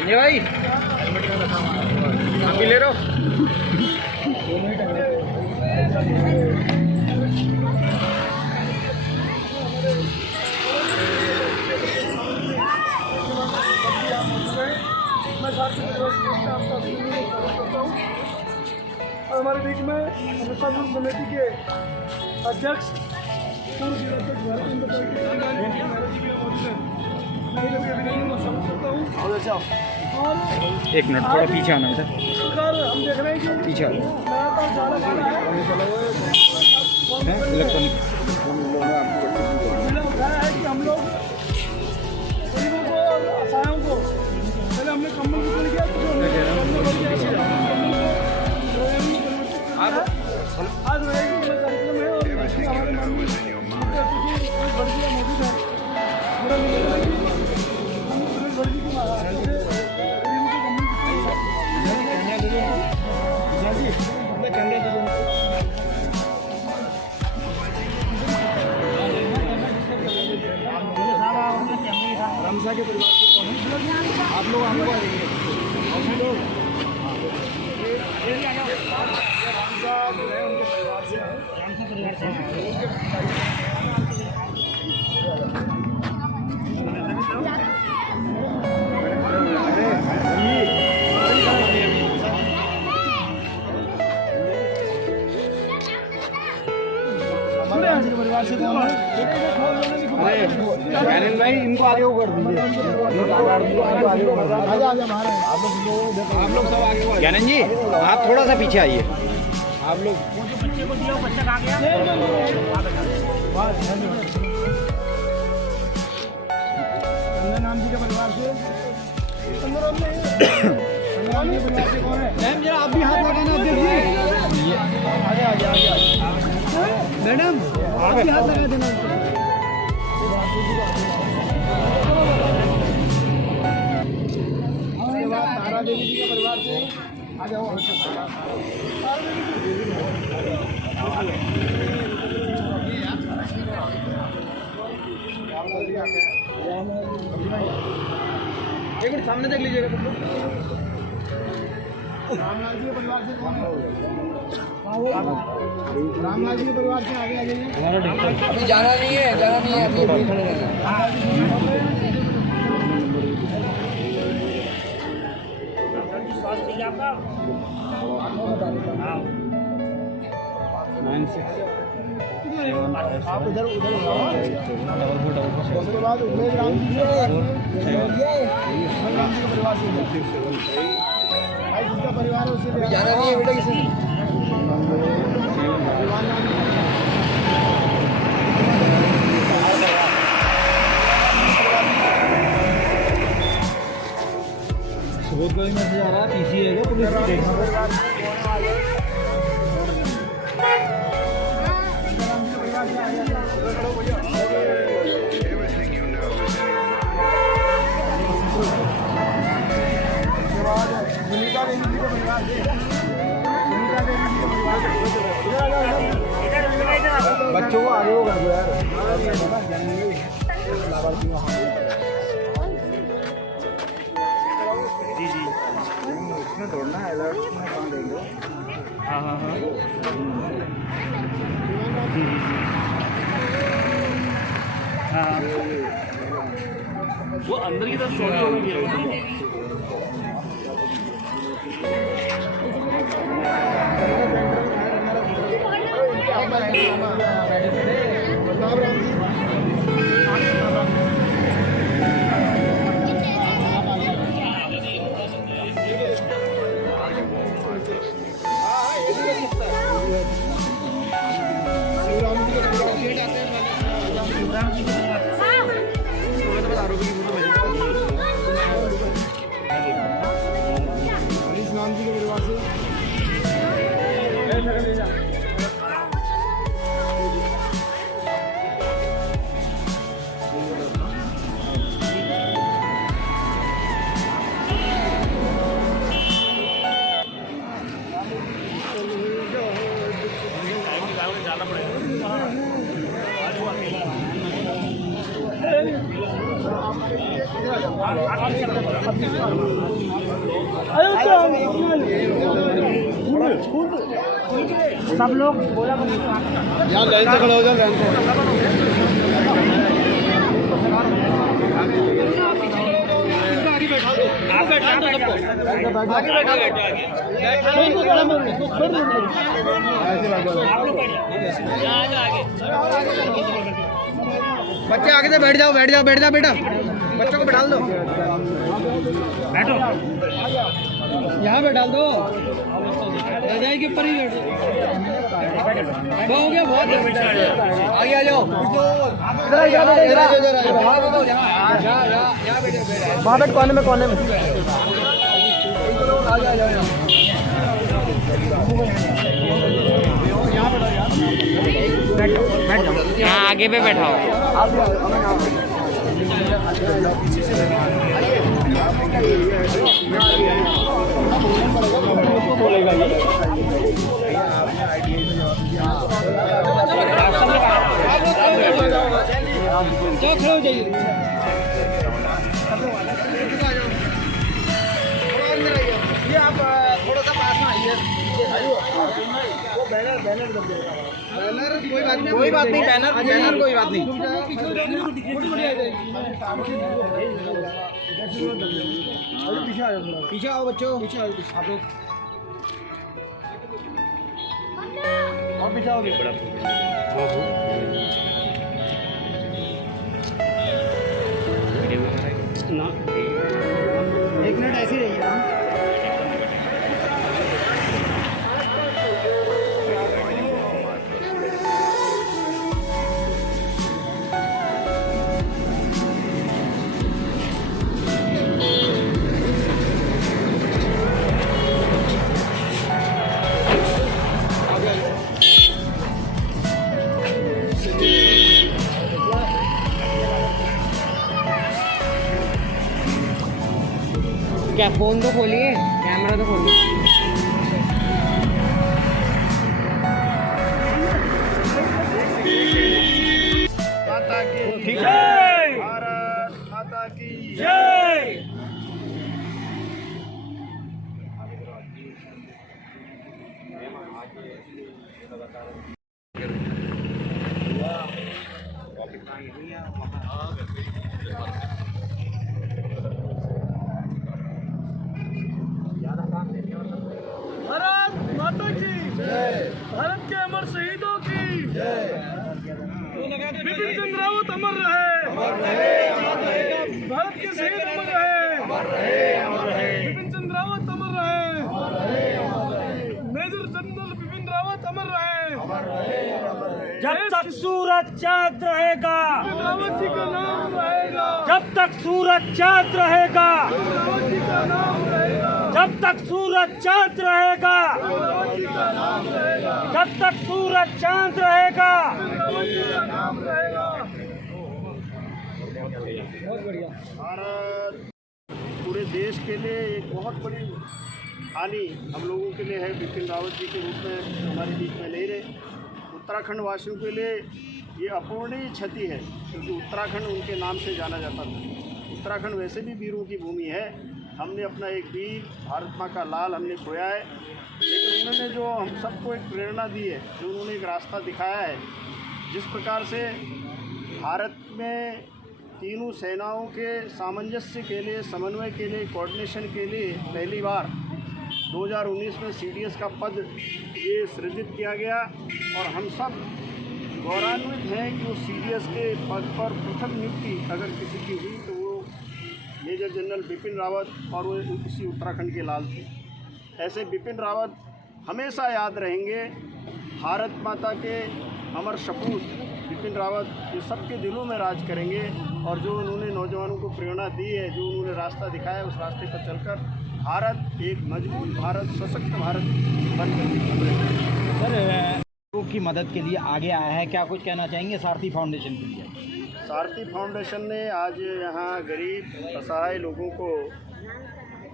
संजय भाई आप भी ले रहे हो? और हमारे बीच में संसद समिति के अध्यक्ष एक मिनट थोड़ा पीछे आना बेटा। हम देख रहे हैं कि पीछे इलेक्ट्रॉनिक है कि हम लोग गरीबों को और असहायों को पहले हमने कम्बल वितरण किया आज कार्यक्रम है और हमारे माननीय वर्गीय मौजूद है पूरा रमसा के परिवार से कौन है आप लोग हमको रमसा जो है उनके परिवार से है रमसा परिवार से परिवार से कौन है? अनिल भाई इनको आगे वो कर दीजिए। आप लोग सब आगे ज्ञानंद जी आप थोड़ा सा पीछे आइए। आप लोग बच्चे को दिया बच्चा कहाँ गया? नाम जी के परिवार से कौन है? मैम जरा आप भी हाथ लगाना देखिए। आगे आगे आगे मैडम आप भी हाथ लगा देना। तारा देवी जी के परिवार से आ जाओ। एक मिनट सामने देख लीजिएगा सब लोग। रामलाल जी के परिवार से कौन है? रामलाल जी के परिवार से आगे आ जाइए। अभी जाना नहीं है अभी खड़े रहना। आप उधर उसके बाद उमेश राम जी के परिवार से भाई जिसका परिवार है उसे जाना नहीं है बेटा किसी बहुत कोई मैसेज आ रहा है पीसी है क्या पुलिस की देखना बच्चों को आगे हो गया यार जी जी इसमें दौड़ना है अलर्ट में कहाँ देंगे। हाँ हाँ हाँ जी जी हाँ वो अंदर की तरफ सोने हो गई राम जी के परिवार से ले जा सब लोग यहाँ लाइन से खड़ा हो जाओ, लाइन से। आप बैठा दो सबको, आगे बैठा बच्चे आगे से बैठ जाओ बेटा, बच्चों को बैठा दो, बैठो। यहाँ बैठा दो, रजाई के ऊपर ही बैठो। हो गया बहुत, आगे आ जाओ, वहाँ बैठ कोने में, यहाँ आगे पे बैठाओ। क्या खड़े हो जाइए, ये आप थोड़ा सा पास में आइए। वो बैनर कोई बात नहीं, बैनर कोई बात नहीं। पीछे आओ बच्चों, पीछे आओ आप लोग, और पीछे आओ। एक मिनट ऐसे ही रहिए। क्या फोन तो खोलिए, कैमरा तो खोलिए। माता की जय, भारत माता की जय। भारत माता की जय, भारत के अमर शहीदों की जय, विपिन चंद्र रावत अमर रहे, भारत के शहीद अमर रहे, विपिन चंद्र रावत अमर रहे, मेजर जनरल विपिन रावत अमर रहे। जब तक सूरज चांद रहेगा, विपिन रावत जी का नाम रहेगा, जब तक सूरज चांद रहेगा, विपिन रावत जी का नाम रहेगा, जब तक सूरज चांद रहेगा, विपिन रावत जी का नाम रहेगा, जब तक सूरज चांद रहेगा। विपिन रावत जी का नाम रहेगा। भारत पूरे देश के लिए एक बहुत बड़ी हानि हम लोगों के लिए है। विपिन रावत जी के रूप में हमारे बीच में नहीं रहे। उत्तराखंड वासियों के लिए ये अपूर्णीय क्षति है, क्योंकि उत्तराखंड उनके नाम से जाना जाता था। उत्तराखंड वैसे भी वीरों की भूमि है। हमने अपना एक वीर भारत माँ का लाल हमने खोया है, लेकिन उन्होंने जो हम सबको एक प्रेरणा दी है, जो उन्होंने एक रास्ता दिखाया है, जिस प्रकार से भारत में तीनों सेनाओं के सामंजस्य के लिए, समन्वय के लिए, कोऑर्डिनेशन के लिए पहली बार 2019 में CDS का पद ये सृजित किया गया। और हम सब गौरवान्वित हैं कि वो CDS के पद पर प्रथम नियुक्ति अगर किसी की हुई तो वो मेजर जनरल बिपिन रावत और वो इसी उत्तराखंड के लाल थे। ऐसे बिपिन रावत हमेशा याद रहेंगे। भारत माता के अमर सपूत बिपिन रावत ये सबके दिलों में राज करेंगे। और जो उन्होंने नौजवानों को प्रेरणा दी है, जो उन्होंने रास्ता दिखाया, उस रास्ते पर चलकर भारत एक मजबूत भारत, सशक्त भारत बनकर सर, लोगों की मदद के लिए आगे आया है, क्या कुछ कहना चाहेंगे सारथी फाउंडेशन के लिए? सारथी फाउंडेशन ने आज यहाँ गरीब असहाय लोगों को,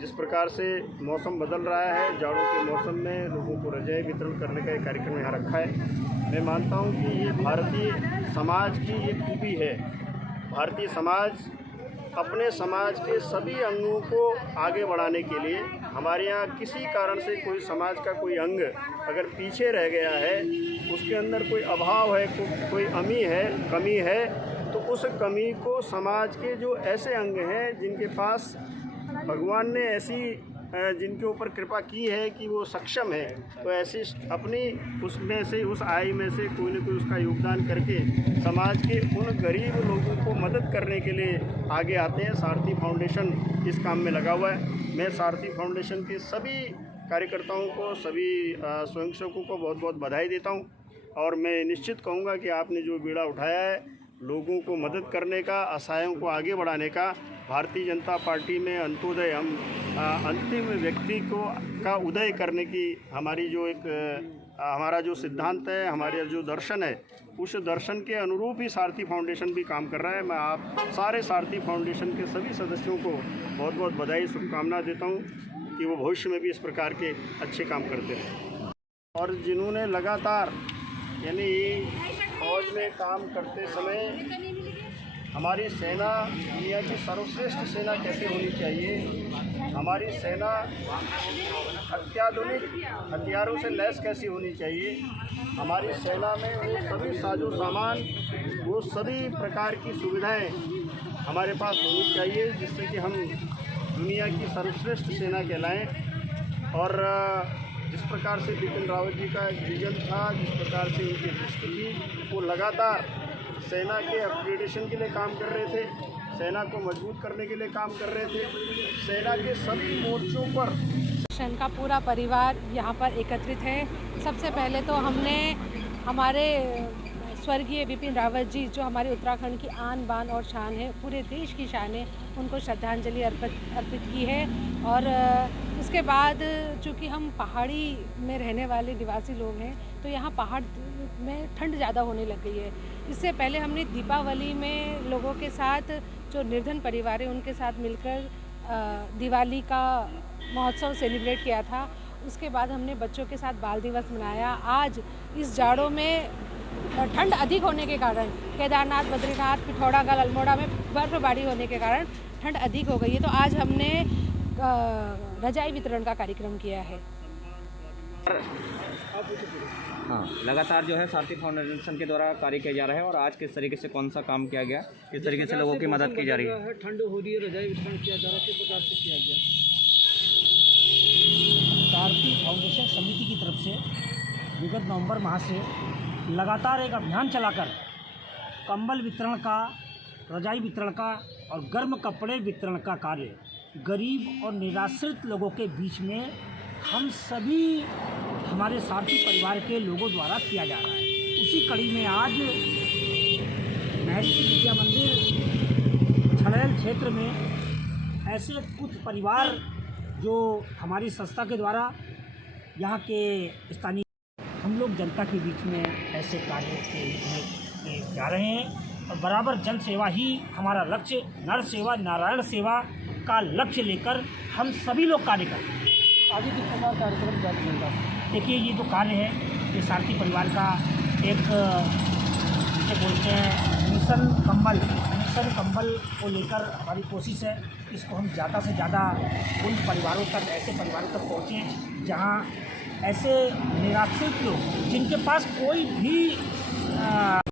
जिस प्रकार से मौसम बदल रहा है, जाड़ों के मौसम में लोगों को रजाई वितरण करने का एक कार्यक्रम यहाँ रखा है। मैं मानता हूँ कि ये भारतीय समाज की एक खूबी है। भारतीय समाज अपने समाज के सभी अंगों को आगे बढ़ाने के लिए हमारे यहाँ किसी कारण से कोई समाज का कोई अंग अगर पीछे रह गया है, उसके अंदर कोई अभाव है, कोई कमी है, तो उस कमी को समाज के जो ऐसे अंग हैं जिनके पास भगवान ने ऐसी जिनके ऊपर कृपा की है कि वो सक्षम है, तो ऐसी अपनी उसमें से उस आय में से कोई न कोई उसका योगदान करके समाज के उन गरीब लोगों को मदद करने के लिए आगे आते हैं। सारथी फाउंडेशन इस काम में लगा हुआ है। मैं सारथी फाउंडेशन के सभी कार्यकर्ताओं को, सभी स्वयंसेवकों को बहुत बहुत बधाई देता हूँ और मैं निश्चित कहूँगा कि आपने जो बीड़ा उठाया है लोगों को मदद करने का, असहायों को आगे बढ़ाने का, भारतीय जनता पार्टी में अंत्योदय, हम अंतिम व्यक्ति का उदय करने की हमारी जो हमारा जो सिद्धांत है, हमारा जो दर्शन है, उस दर्शन के अनुरूप ही सारथी फाउंडेशन भी काम कर रहा है। मैं आप सारे सारथी फाउंडेशन के सभी सदस्यों को बहुत बहुत बधाई, शुभकामना देता हूँ कि वो भविष्य में भी इस प्रकार के अच्छे काम करते रहें। और जिन्होंने लगातार यानी फौज में काम करते समय हमारी सेना दुनिया की सर्वश्रेष्ठ सेना कैसे होनी चाहिए, हमारी सेना अत्याधुनिक हथियारों से लैस कैसी होनी चाहिए, हमारी सेना में वो सभी साजो सामान, वो सभी प्रकार की सुविधाएं हमारे पास होनी चाहिए जिससे कि हम दुनिया की सर्वश्रेष्ठ सेना कहलाएं। और जिस प्रकार से बिपिन रावत जी का एक विजन था, जिस प्रकार से उनकी दृष्टि थी, वो लगातार सेना के अपग्रेडेशन के लिए काम कर रहे थे, सेना को मजबूत करने के लिए काम कर रहे थे, सेना के सभी मोर्चों पर। का पूरा परिवार यहाँ पर एकत्रित है। सबसे पहले तो हमने हमारे स्वर्गीय बिपिन रावत जी, जो हमारे उत्तराखंड की आन बान और शान है, पूरे देश की शान है, उनको श्रद्धांजलि अर्पित की है। और उसके बाद चूँकि हम पहाड़ी में रहने वाले निवासी लोग हैं, तो यहाँ पहाड़ में ठंड ज़्यादा होने लग गई है। इससे पहले हमने दीपावली में लोगों के साथ, जो निर्धन परिवार है उनके साथ मिलकर दिवाली का महोत्सव सेलिब्रेट किया था। उसके बाद हमने बच्चों के साथ बाल दिवस मनाया। आज इस जाड़ों में ठंड अधिक होने के कारण केदारनाथ, बद्रीनाथ, पिथौरागढ़, अल्मोड़ा में बर्फबारी होने के कारण ठंड अधिक हो गई है, तो आज हमने रजाई वितरण का कार्यक्रम किया है। हाँ, लगातार जो है सारथी फाउंडेशन के द्वारा कार्य किया जा रहा है और आज किस तरीके से कौन सा काम किया गया, किस तरीके से लोगों की मदद की जा रही है। ठंड हो रही है, रजाई वितरण किया जा रहा है, किस प्रकार से किया गया? सारथी फाउंडेशन समिति की तरफ से विगत नवंबर माह से लगातार एक अभियान चलाकर कंबल वितरण का, रजाई वितरण का और गर्म कपड़े वितरण का कार्य गरीब और निराश्रित लोगों के बीच में हम सभी हमारे सारथी परिवार के लोगों द्वारा किया जा रहा है। उसी कड़ी में आज महर्षि विद्या मंदिर छड़ैल क्षेत्र में ऐसे कुछ परिवार जो हमारी संस्था के द्वारा यहाँ के स्थानीय हम लोग जनता के बीच में ऐसे कार्यों के जा रहे हैं और बराबर जन सेवा ही हमारा लक्ष्य, नर सेवा नारायण सेवा का लक्ष्य लेकर हम सभी लोग कार्य करते हैं। आगे किस प्रकार कार्यक्रम जारी रहेगा? देखिए, ये जो कार्य है ये सारथी परिवार का एक जिसे बोलते हैं मिशन कंबल को लेकर हमारी कोशिश है। इसको हम ज़्यादा से ज़्यादा उन परिवारों तक, ऐसे परिवारों तक पहुँचें जहाँ ऐसे निराश्रित लोग जिनके पास कोई भी